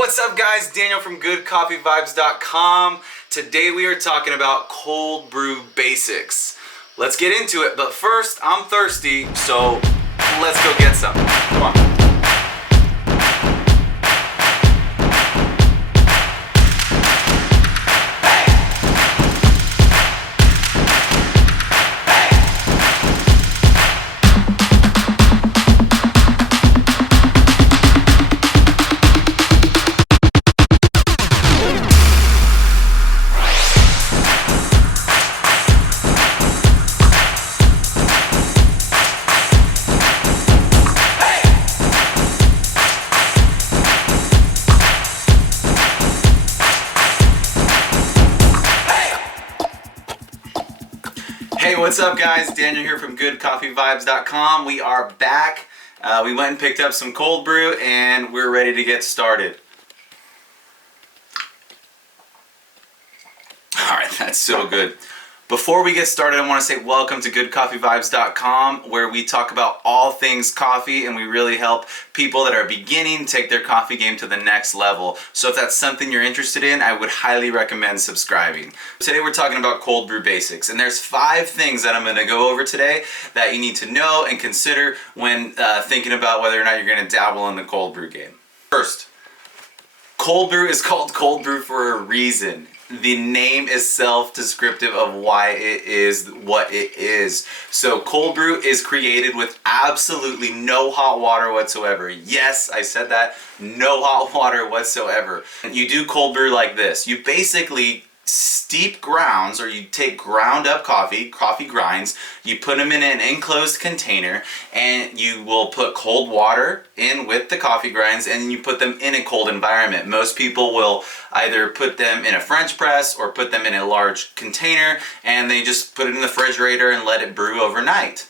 what's up guys? Daniel from GoodCoffeeVibes.com. Today we are talking about cold brew basics. Let's get into it, but first I'm thirsty, so let's go get some. Come on. Hey, what's up guys? Daniel here from GoodCoffeeVibes.com. We are back. We went and picked up some cold brew and we're ready to get started. Alright, that's so good. Before we get started, I want to say welcome to GoodCoffeeVibes.com, where we talk about all things coffee and we really help people that are beginning take their coffee game to the next level. So if that's something you're interested in, I would highly recommend subscribing. Today we're talking about cold brew basics, and there's 5 things that I'm going to go over today that you need to know and consider when thinking about whether or not you're going to dabble in the cold brew game. First, cold brew is called cold brew for a reason. The name is self-descriptive of why it is what it is. So cold brew is created with absolutely no hot water whatsoever. Yes, I said that. No hot water whatsoever. You do cold brew like this. You basically steep grounds, or you take ground up coffee grinds, you put them in an enclosed container, and you will put cold water in with the coffee grinds, and you put them in a cold environment. Most people will either put them in a French press or put them in a large container, and they just put it in the refrigerator and let it brew overnight.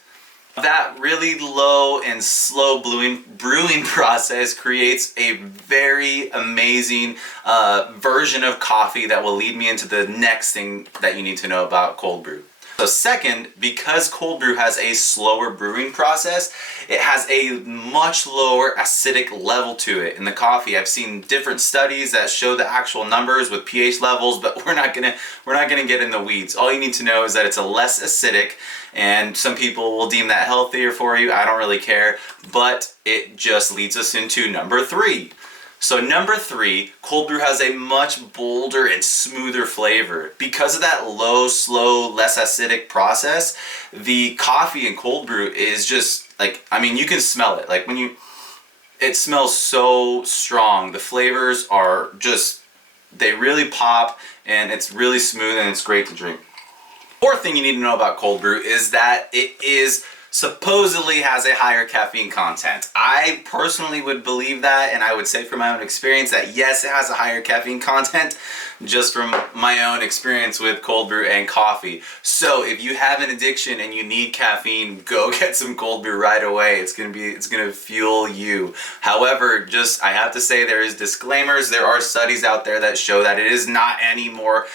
That really low and slow brewing process creates a very amazing version of coffee that will lead me into the next thing that you need to know about cold brew. So second, because cold brew has a slower brewing process, it has a much lower acidic level to it in the coffee. I've seen different studies that show the actual numbers with pH levels, but we're not gonna get in the weeds. All you need to know is that it's a less acidic, and some people will deem that healthier for you. I don't really care, but it just leads us into number 3. So number 3, cold brew has a much bolder and smoother flavor. Because of that low, slow, less acidic process, the coffee in cold brew is just like, I mean, you can smell it. Like it smells so strong. The flavors are just, they really pop, and it's really smooth and it's great to drink. Fourth thing you need to know about cold brew is that it is supposedly has a higher caffeine content. I personally would believe that, and I would say from my own experience that yes, it has a higher caffeine content, just from my own experience with cold brew and coffee. So if you have an addiction and you need caffeine, go get some cold brew right away. It's gonna fuel you. However, I have to say, there is disclaimers. There are studies out there that show that it is not anymore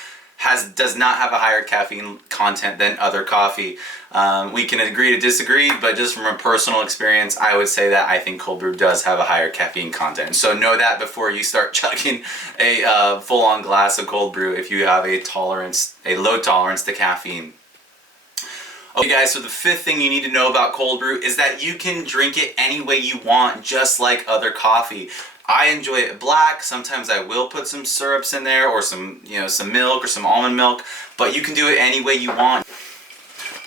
does not have a higher caffeine content than other coffee. We can agree to disagree, but just from a personal experience, I would say that I think cold brew does have a higher caffeine content. So know that before you start chugging a full-on glass of cold brew if you have a low tolerance to caffeine. Okay guys, so the 5th thing you need to know about cold brew is that you can drink it any way you want, just like other coffee. I enjoy it black. Sometimes I will put some syrups in there, or some milk or some almond milk, but you can do it any way you want.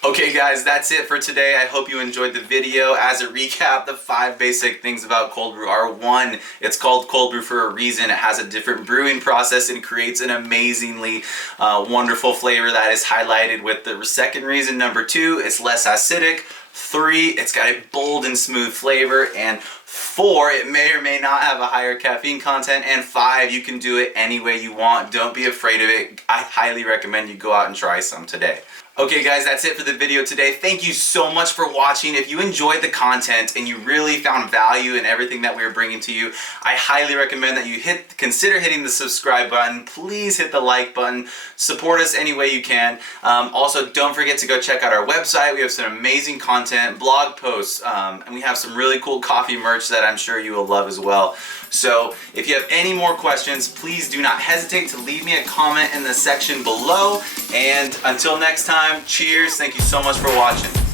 Okay guys, that's it for today. I hope you enjoyed the video. As a recap, the 5 basic things about cold brew are: 1, it's called cold brew for a reason. It has a different brewing process and creates an amazingly wonderful flavor that is highlighted with the second reason. Number 2, it's less acidic. 3, it's got a bold and smooth flavor. And 4, it may or may not have a higher caffeine content. And 5, you can do it any way you want. Don't be afraid of it. I highly recommend you go out and try some today. Okay guys, that's it for the video today. Thank you so much for watching. If you enjoyed the content and you really found value in everything that we were bringing to you, I highly recommend that you consider hitting the subscribe button. Please hit the like button. Support us any way you can. Also, don't forget to go check out our website. We have some amazing content, blog posts, and we have some really cool coffee merch that I'm sure you will love as well. So if you have any more questions, please do not hesitate to leave me a comment in the section below. And until next time, cheers. Thank you so much for watching.